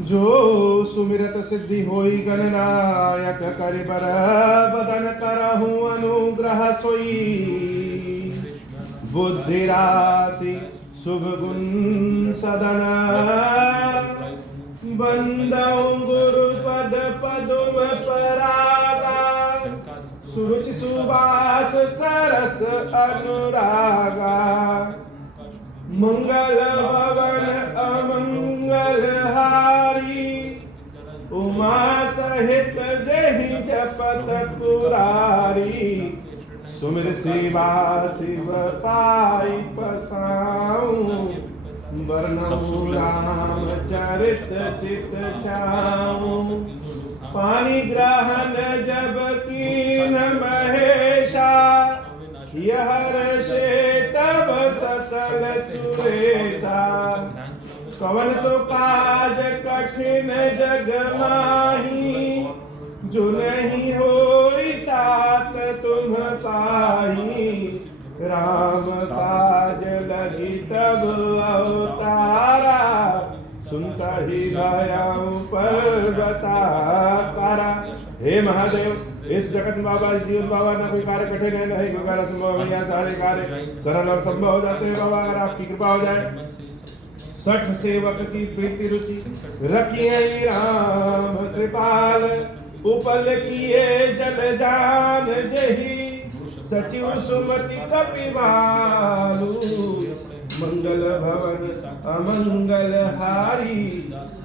जो सुमिरत सिद्धि होई गणनायक कर बर बदन करहु अनुग्रह सोई बुद्धि राशि शुभ गुण सदन बंदौ गुरु पद पदुम परागा सुरुचि सुबास सरस अनुरागा मंगल भवन अमंगल हारी उमा सहित जहि जपत पुरारी सुमिर सेवा शिव पाई पसाऊं वर्णमु राम चरित चित छाऊं पानी ग्रहण जब कीन महेशा यह ऋषे तब सकल सुरेशा कवन सो काज कठिन जग माही जो नहीं होई तात तुम पाही राम काज लगी तब अवतारा सुनता ही दयाऊं पर्वता तारा। हे महादेव, इस जगत में बाबा जीवन बाबा ना कोई कार्य कठिन है, नहीं कोई कार्य संभव है, यहाँ सारे कार्य सरल और संभव हो जाते हैं बाबा अगर आपकी कृपा हो जाए। सठ सेवक की प्रीति रुचि रखिए राम कृपाल उपल किए जल जान जही सचिव सुमति कपिवालु मंगल भवन अमंगल हारी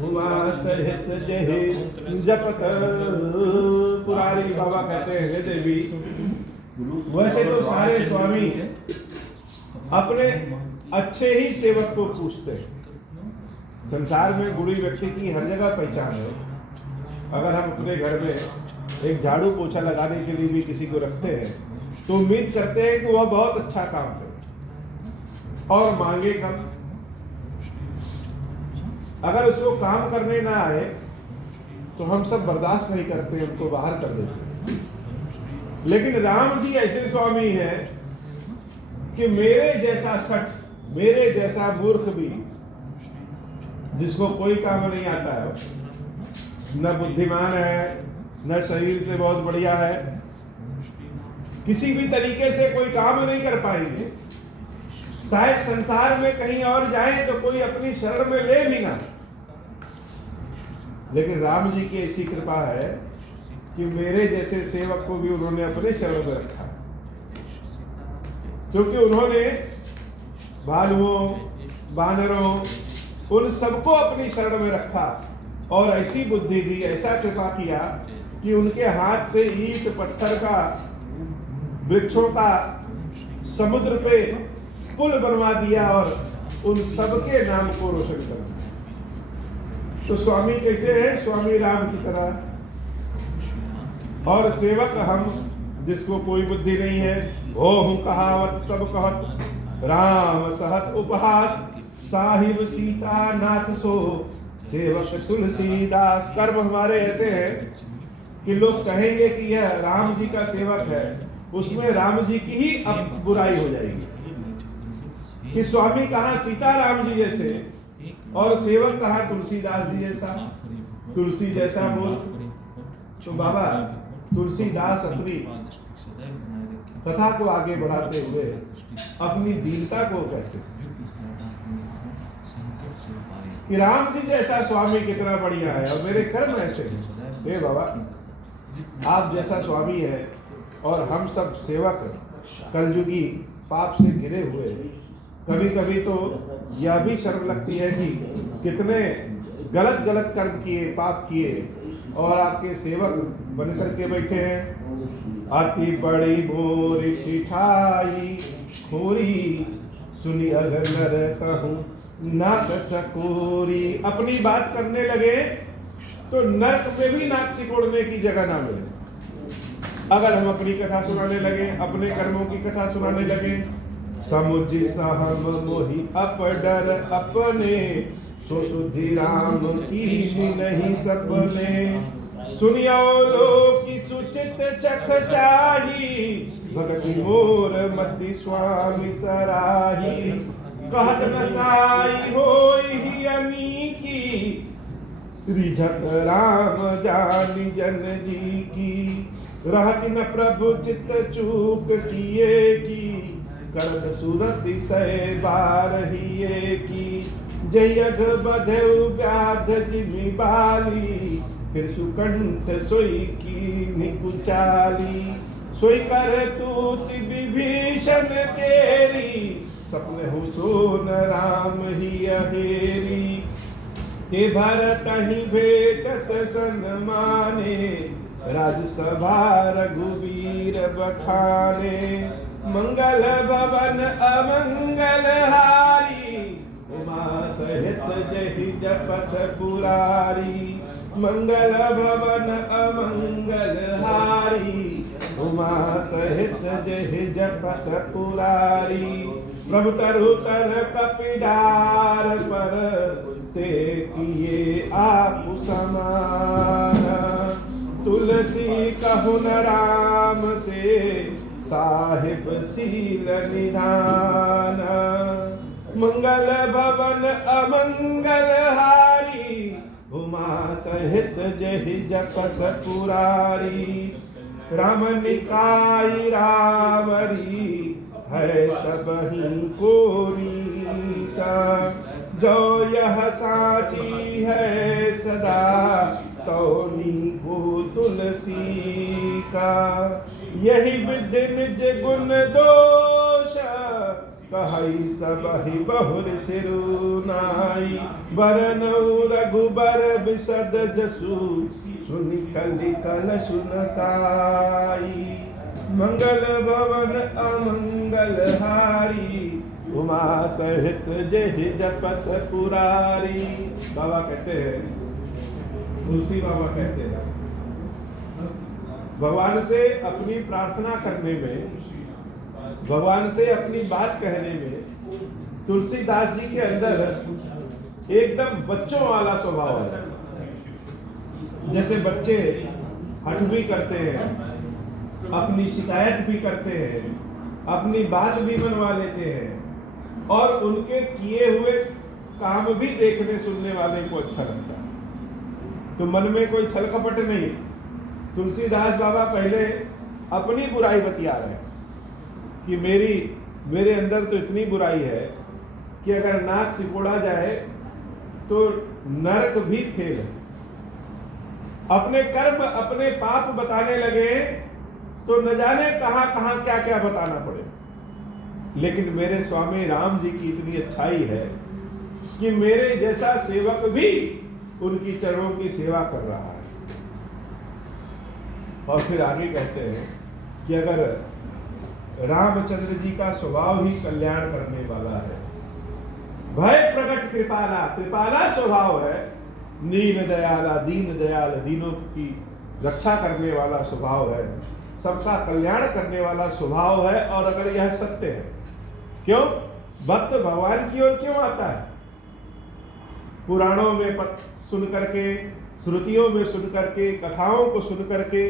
उमा सहित जहे जपत पुरारी। बाबा कहते हैं देवी, वैसे तो सारे स्वामी अपने अच्छे ही सेवक को पूछते हैं। संसार में बुरी व्यक्ति की हर जगह पहचान है। अगर हम अपने घर में एक झाड़ू पोछा लगाने के लिए भी किसी को रखते हैं तो उम्मीद करते हैं कि वह बहुत अच्छा काम करे और मांगे कम। अगर उसको काम करने ना आए तो हम सब बर्दाश्त नहीं करते, उनको बाहर कर देते। लेकिन राम जी ऐसे स्वामी हैं कि मेरे जैसा सठ, मेरे जैसा मूर्ख भी, जिसको कोई काम नहीं आता है, न बुद्धिमान है, न शरीर से बहुत बढ़िया है, किसी भी तरीके से कोई काम नहीं कर पाएंगे, शायद संसार में कहीं और जाएं तो कोई अपनी शरण में ले भी ना। लेकिन राम जी की ऐसी कृपा है कि मेरे जैसे सेवक को भी उन्होंने अपने शरण में रखा, क्योंकि उन्होंने भालुओं, बानरों, उन सबको अपनी शरण में रखा और ऐसी बुद्धि दी, ऐसा कृपा किया कि उनके हाथ से ईंट पत्थर का, वृक्षों का समुद्र पे पुल बनवा दिया और उन सबके नाम को रोशन कर दिया। तो स्वामी कैसे है? स्वामी राम की तरह। और सेवक हम, जिसको कोई बुद्धि नहीं है, हो हूं कहावत सब कहत, राम सहत उपहास, साहिब सीता नाथ सो सेवक तुलसीदास। कर्म हमारे ऐसे हैं कि लोग कहेंगे कि यह राम जी का सेवक है, उसमें राम जी की ही अब बुराई हो जाएगी कि स्वामी कहाँ सीताराम जी जैसे और सेवक कहाँ तुलसीदास जी जैसा, तुलसी जैसा मूर्ख। तो बाबा तुलसीदास अपनी कथा को आगे बढ़ाते हुए अपनी दीनता को कहते कि राम जी जैसा स्वामी कितना बढ़िया है और मेरे कर्म ऐसे हैं। हे बाबा, आप जैसा स्वामी है और हम सब सेवक कलयुगी पाप से घिरे हुए, कभी कभी तो यह भी शर्म लगती है कि कितने गलत गलत कर्म किए, पाप किए और आपके सेवक बन करके बैठे हैं। अति बड़ी मोरी ठिठाई खोरी सुनी अगर नर कहूँ नाक चकोरी। अपनी बात करने लगे तो नरक में भी नाक सिकोड़ने की जगह ना मिले। अगर हम अपनी कथा सुनाने लगे, अपने कर्मों की कथा सुनाने लगे, समुझि सहम मोहि अपडर अपने, सो सुधि राम की नहीं सपने। सुनियो लोग की सुचित चख चाही, भगति मोर मति स्वामी सराही। कहत नसाई होई रिझत राम जानी जन जी की, रहति न प्रभु चित्त चूक किए की, करत सुरति सै बारहिए की, जयग बधेउ व्याध जिमि बाली, फिर सुकंठ सोई की निकुचाली, सोई कर तूति विभीषण केरी, सपने हो सोन राम ही अहेरी, ते भरत ही भेटत सन्माने, राजसभा रघुवीर बखाने, मंगल भवन अमंगल हारी, उमा सहित जहि जपथ पुरारी, मंगल भवन अमंगल हारी, उमा सहित जहि जपथ पुरारी, प्रभु तरु तर कपिडार पर, ते किए आप समान, तुलसी कहु न राम से, साहिब सील निधान, मंगल भवन अमंगल हारी, उमा सहित जहि जपथ पुरारी, राम निकाई रावरी, है सबहि कोरीका, जो यह साची है सदा, तौनी को तुलसी का, यही विधि निज गुण दोष, कहई सबहि बहुर सिरुनाई, बरनऊ रघुबर बिसद जसु, सुनि कलि कल सुन साई, मंगल भवन अमंगल हारी, उमा सहित जहि जपथ पुरारी। बाबा कहते हैं, तुलसी बाबा कहते हैं, भगवान से अपनी प्रार्थना करने में, भगवान से अपनी बात कहने में तुलसीदास जी के अंदर एकदम बच्चों वाला स्वभाव है। जैसे बच्चे हठ भी करते हैं, अपनी शिकायत भी करते हैं, अपनी बात भी मनवा लेते हैं और उनके किए हुए काम भी देखने सुनने वाले को अच्छा लगता है। तो मन में कोई छल कपट नहीं। तुलसीदास बाबा पहले अपनी बुराई बतिया रहे हैं कि मेरे अंदर तो इतनी बुराई है कि अगर नाक सिकोड़ा जाए तो नरक भी फेल है। अपने कर्म अपने पाप बताने लगे तो न जाने कहां कहां क्या क्या बताना पड़े। लेकिन मेरे स्वामी राम जी की इतनी अच्छाई है कि मेरे जैसा सेवक भी उनकी चरणों की सेवा कर रहा है। और फिर आगे कहते हैं कि अगर रामचंद्र जी का स्वभाव ही कल्याण करने वाला है, भय प्रकट कृपाला, कृपाला स्वभाव है, दीन दयाला, दीन दयाल, दीनों की रक्षा करने वाला स्वभाव है, सबका कल्याण करने वाला स्वभाव है। और अगर यह सत्य है, क्यों भक्त भगवान की ओर क्यों आता है? पुराणों में सुन करके, श्रुतियों में सुन करके, कथाओं को सुन करके,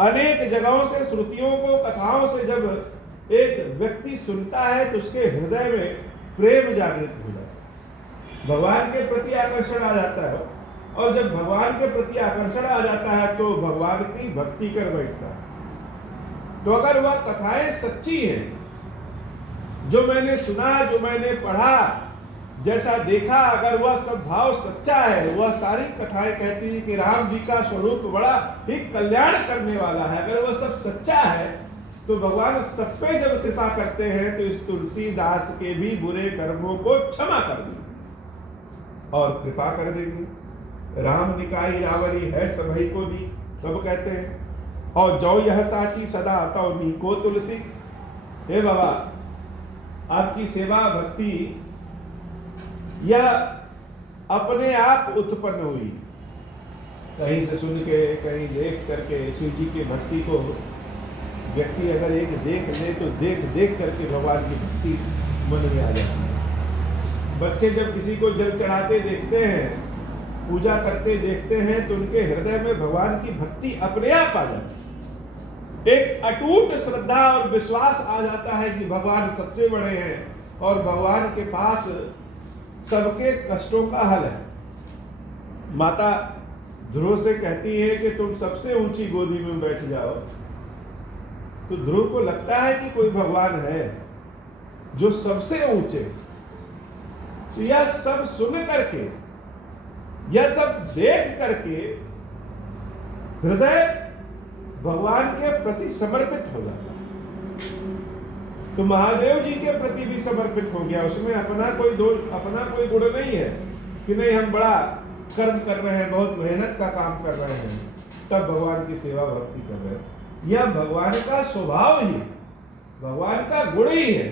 अनेक जगहों से श्रुतियों को, कथाओं से जब एक व्यक्ति सुनता है तो उसके हृदय में प्रेम जागृत हो जाता है, भगवान के प्रति आकर्षण आ जाता है। और जब भगवान के प्रति आकर्षण आ जाता है तो भगवान की भक्ति कर बैठता है। तो अगर वह कथाएं सच्ची हैं, जो मैंने सुना, जो मैंने पढ़ा, जैसा देखा, अगर वह सब भाव सच्चा है, वह सारी कथाएं कहती है कि राम जी का स्वरूप बड़ा ही कल्याण करने वाला है, अगर वह सब सच्चा है तो भगवान सब पे जब कृपा करते हैं तो इस तुलसीदास के भी बुरे कर्मों को क्षमा कर देंगे और कृपा कर देंगे। राम निकाई रावरी है सबही को दी, सब कहते हैं। और जो यह साची सदा तो नीको तुलसी। हे बाबा, आपकी सेवा भक्ति यह अपने आप उत्पन्न हुई, कहीं से सुन के, कहीं देख करके। शिव जी की भक्ति को व्यक्ति अगर एक देख ले तो देख देख करके भगवान की भक्ति मन में आ जाती है। बच्चे जब किसी को जल चढ़ाते देखते हैं, पूजा करते देखते हैं, तो उनके हृदय में भगवान की भक्ति अपने आप आ जाती है। एक अटूट श्रद्धा और विश्वास आ जाता है कि भगवान सबसे बड़े हैं और भगवान के पास सबके कष्टों का हल है। माता ध्रुव से कहती है कि तुम सबसे ऊंची गोदी में बैठ जाओ, तो ध्रुव को लगता है कि कोई भगवान है जो सबसे ऊंचे। तो यह सब सुन करके, यह सब देख करके हृदय भगवान के प्रति समर्पित हो जाता। तो महादेव जी के प्रति भी समर्पित हो गया। उसमें अपना कोई दोष, अपना कोई गुण नहीं है कि नहीं हम बड़ा कर्म कर रहे हैं, बहुत मेहनत का काम कर रहे हैं, तब भगवान की सेवा भक्ति कर रहे हैं। यह भगवान का स्वभाव ही, भगवान का गुण ही है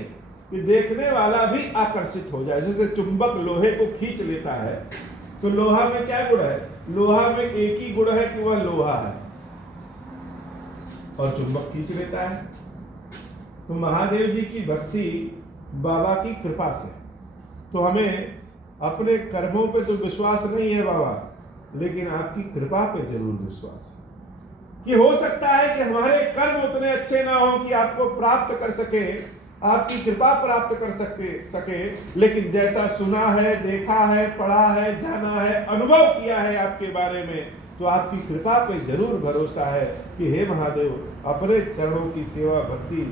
कि देखने वाला भी आकर्षित हो जाए। जैसे चुंबक लोहे को खींच लेता है, तो लोहा में क्या गुण है? लोहा में एक ही गुण है कि वह लोहा है, और चुंबक खींच लेता है। तो महादेव जी की भक्ति बाबा की कृपा से। तो हमें अपने कर्मों पे तो विश्वास नहीं है बाबा, लेकिन आपकी कृपा पे जरूर विश्वास है कि हो सकता है कि हमारे कर्म उतने अच्छे ना हो कि आपको प्राप्त कर सके, आपकी कृपा प्राप्त कर सके, लेकिन जैसा सुना है, देखा है, पढ़ा है, जाना है, अनुभव किया है आपके बारे में, तो आपकी कृपा पे जरूर भरोसा है कि हे महादेव अपने चरणों की सेवा भक्ति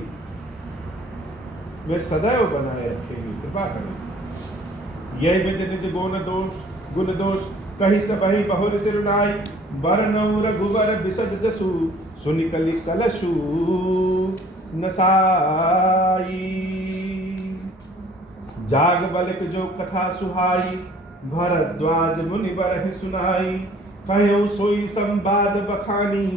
में सदैव बनाए रखेंगे, कृपा करेंगे। यही विद निज गुण दोष कही सबहि बहुर सिरुनाई, बरनऊ रघुबर बिसद जसु सुनि कलि कलशु नसाई। जाग बलिक जो कथा सुहाई, भरद्वाज मुनि बरहि सुनाई, कहऊँ सोई संवाद बखानी,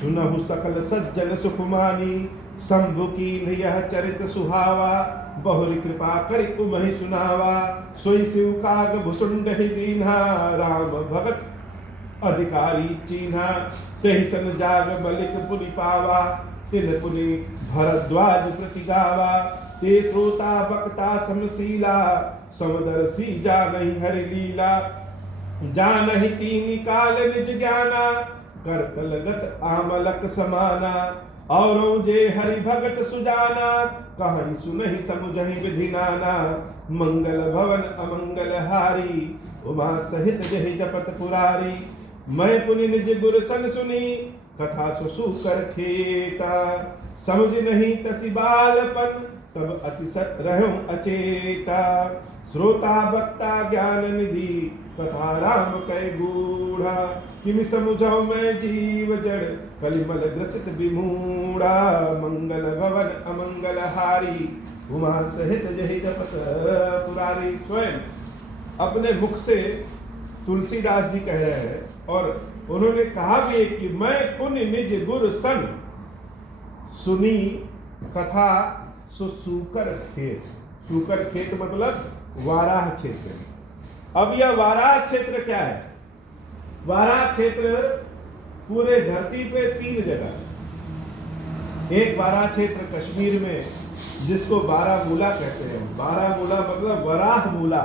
सुनहु सकल सज्जन सुखमानी। शंभु की यह चरित सुहावा, बहुरी कृपा करि उमहि सुनावा। सोई शिव काग भुसुंड ही दीन्हा, राम भगत अधिकारी चीन्हा। तेहि सन जाग बलिक पुनि पावा, तिन पुनि भरद्वाज प्रति गावा। ते श्रोता बक्ता समशीला, समदर्शी जानहि हरि लीला। जानहि तीनि काल निज ज्ञाना, करतलगत आमलक समाना। औरों जे हरि भगत सुजाना, कहानी सुनहि समुझहि विधि नाना। मंगल भवन अमंगल हारी, उमा सहित जहि जपत पुरारी। मैं पुनि निज गुर सन सुनी, कथा सुसु कर खेता। समझ नहीं तसि बालपन, तब अतिशत रहूं अचेता। श्रोता वक्ता ज्ञान निधि, कथा राम कै गूढ़ा। किमि समुझौ मैं जीव जड़, कलिमल ग्रसित विमूढ़ा। मंगल भवन अमंगल हारी, उमा सहित जहि जपत पुरारी। स्वयं अपने मुख से तुलसीदास जी कह रहे हैं, और उन्होंने कहा भी कि मैं पुण्य निज गुर सन सुनी, कथा सुसूकर खेत। सूकर खेत मतलब वाराह क्षेत्र। अब यह वाराह क्षेत्र क्या है? वाराह क्षेत्र पूरे धरती पे 3 जगह। एक वाराह क्षेत्र कश्मीर में, जिसको बारामूला कहते हैं, बारामूला मतलब वराह मूला।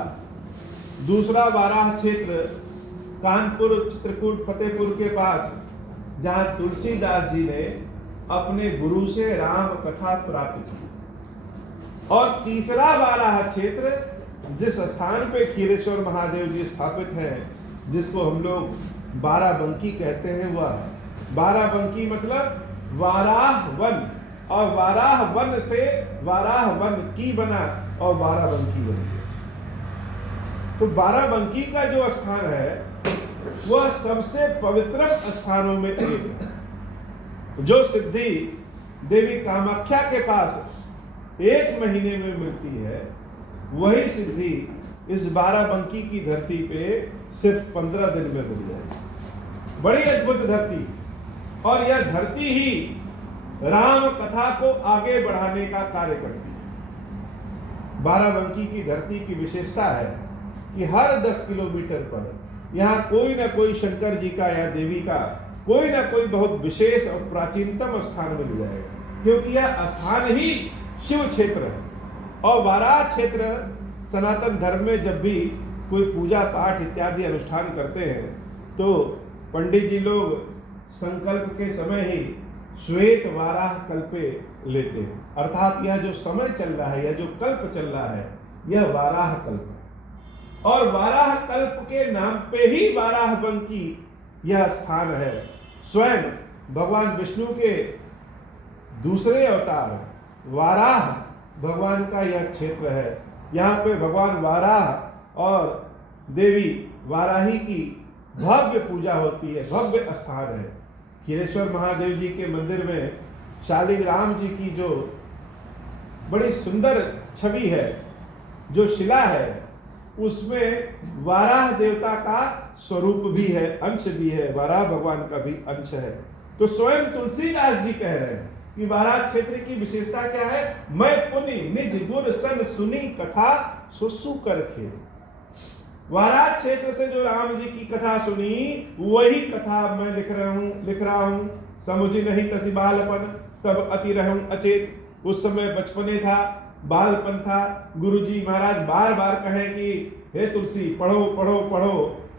दूसरा वाराह क्षेत्र कानपुर, चित्रकूट, फतेहपुर के पास, जहां तुलसीदास जी ने अपने गुरु से राम कथा प्राप्त की। और तीसरा वाराह क्षेत्र जिस स्थान पे खीरेश्वर महादेव जी स्थापित हैं, जिसको हम लोग बाराबंकी कहते हैं, वह बाराबंकी मतलब वाराह वन, और वाराह वन से वाराह वन की बना और बाराबंकी बन गया। तो बाराबंकी का जो स्थान है वह सबसे पवित्र स्थानों में एक है। जो सिद्धि देवी कामाख्या के पास 1 महीने में मिलती है, वही सिद्धि इस बाराबंकी की धरती पे सिर्फ 15 दिन में मिल जाएगी। बड़ी अद्भुत धरती, और यह धरती ही राम कथा को आगे बढ़ाने का कार्य करती है। बाराबंकी की धरती की विशेषता है कि हर 10 किलोमीटर पर यहाँ कोई ना कोई शंकर जी का या देवी का कोई ना कोई बहुत विशेष और प्राचीनतम स्थान मिल जाएगा, क्योंकि यह स्थान ही शिव क्षेत्र है। और वाराह क्षेत्र सनातन धर्म में जब भी कोई पूजा पाठ इत्यादि अनुष्ठान करते हैं, तो पंडित जी लोग संकल्प के समय ही श्वेत वाराह कल्पे लेते हैं, अर्थात यह जो समय चल रहा है, यह जो कल्प चल रहा है, यह वाराह कल्प है। और वाराह कल्प के नाम पे ही वाराहबंकी यह स्थान है। स्वयं भगवान विष्णु के दूसरे अवतार वाराह भगवान का यह क्षेत्र है। यहाँ पे भगवान वाराह और देवी वाराही की भव्य पूजा होती है, भव्य स्थान है। खीरेश्वर महादेव जी के मंदिर में शालिग्राम जी की जो बड़ी सुंदर छवि है, जो शिला है, उसमें वाराह देवता का स्वरूप भी है, अंश भी है, वाराह भगवान का भी अंश है। तो स्वयं तुलसीदास जी कह रहे हैं कि वाराह क्षेत्र की विशेषता क्या है? मैं पुनि निज गुर सन सुनी कथा सुसु कर खे। वाराह क्षेत्र से जो राम जी की कथा सुनी, वही कथा मैं लिख रहा हूं। समुझी नहीं तसी बालपन, तब अति रहूं अचेत। उस समय बचपने था, बालपन था। गुरुजी महाराज बार बार कहे कि हे तुलसी पढ़ो पढ़ो पढ़ो,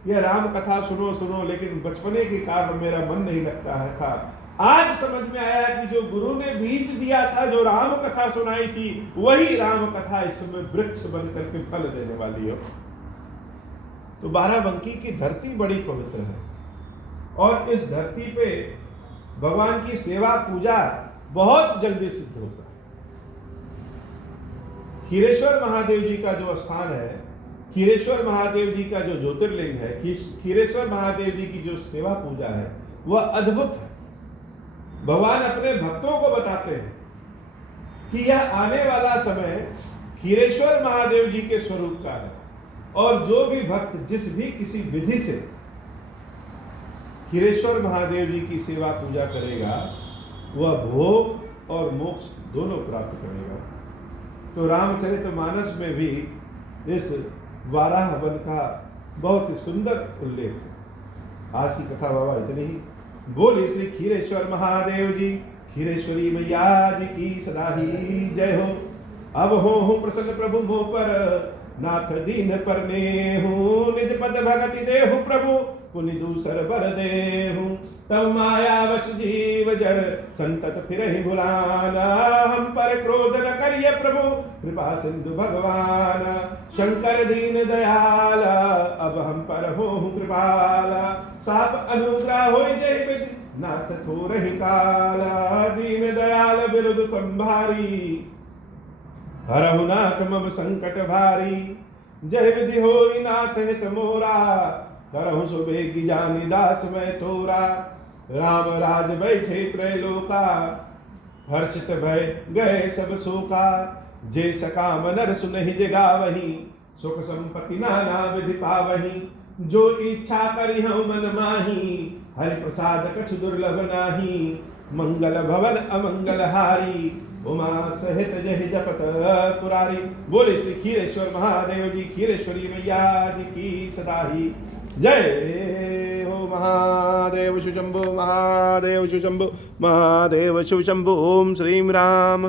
यह राम कथा सुनो सुनो, लेकिन बचपने के कारण मेरा मन नहीं लगता है था। आज समझ में आया कि जो गुरु ने बीज दिया था, जो राम कथा सुनाई थी, वही राम कथा इस समय वृक्ष बनकर के फल देने वाली हो। तो बाराबंकी की धरती बड़ी पवित्र है और इस धरती पे भगवान की सेवा पूजा बहुत जल्दी सिद्ध होता है। खीरेश्वर महादेव जी का जो स्थान है, खीरेश्वर महादेव जी का जो ज्योतिर्लिंग है, खीरेश्वर महादेव जी की जो सेवा पूजा है, वह अद्भुत है। भगवान अपने भक्तों को बताते हैं कि यह आने वाला समय खीरेश्वर महादेव जी के स्वरूप का है और जो भी भक्त जिस भी किसी विधि से खीरेश्वर महादेव जी की सेवा पूजा करेगा, वह भोग और मोक्ष दोनों प्राप्त करेगा। तो रामचरितमानस में भी इस वाराह वन का बहुत ही सुंदर उल्लेख है। आज की कथा बाबा इतनी ही। बोली श्री खीरेश्वर महादेव जी, खीरेश्वरी मैया जी की सदा ही जय हो। अब हो प्रसन्न प्रभु मोह पर, नाथ दीन पर नेहु। निज पद भगति देहु प्रभु, पुनि दूसर बर देहु। तब माया वश जीव जड़, संतत फिरहि भुलाना। हम पर क्रोध न करिए प्रभु, कृपा सिंधु भगवान। शंकर दीन दयाला, अब हम पर होहु कृपाला। साप अनुग्रह होय जय विधि, नाथ थोरहि काला। दीन दयाल बिरुद संभारी, हरहु नाथ मम संकट भारी। जय विधि होई नाथ हित मोरा, करहु सुबेगी जानी दास मैं तोरा। राम राज बैठे त्रैलोका, हर्षित भय गए सब शोका। जे सकाम नर सुनहि जगावहि, सुख संपत्ति नाना विधि पावहि। जो इच्छा करिहु मन माही, हरि प्रसाद कछु दुर्लभ नाही। मंगल भवन अमंगल हारी, उमा सहित जहि जपत पुरारी। बोले श्री खीरेश्वर महादेव जी, खीरेश्वरी मैया जी की सदा ही जय हो। महादेव शिव शंभो, महादेव शिव शंभो, महादेव शिव शंभो। ओम श्रीम राम।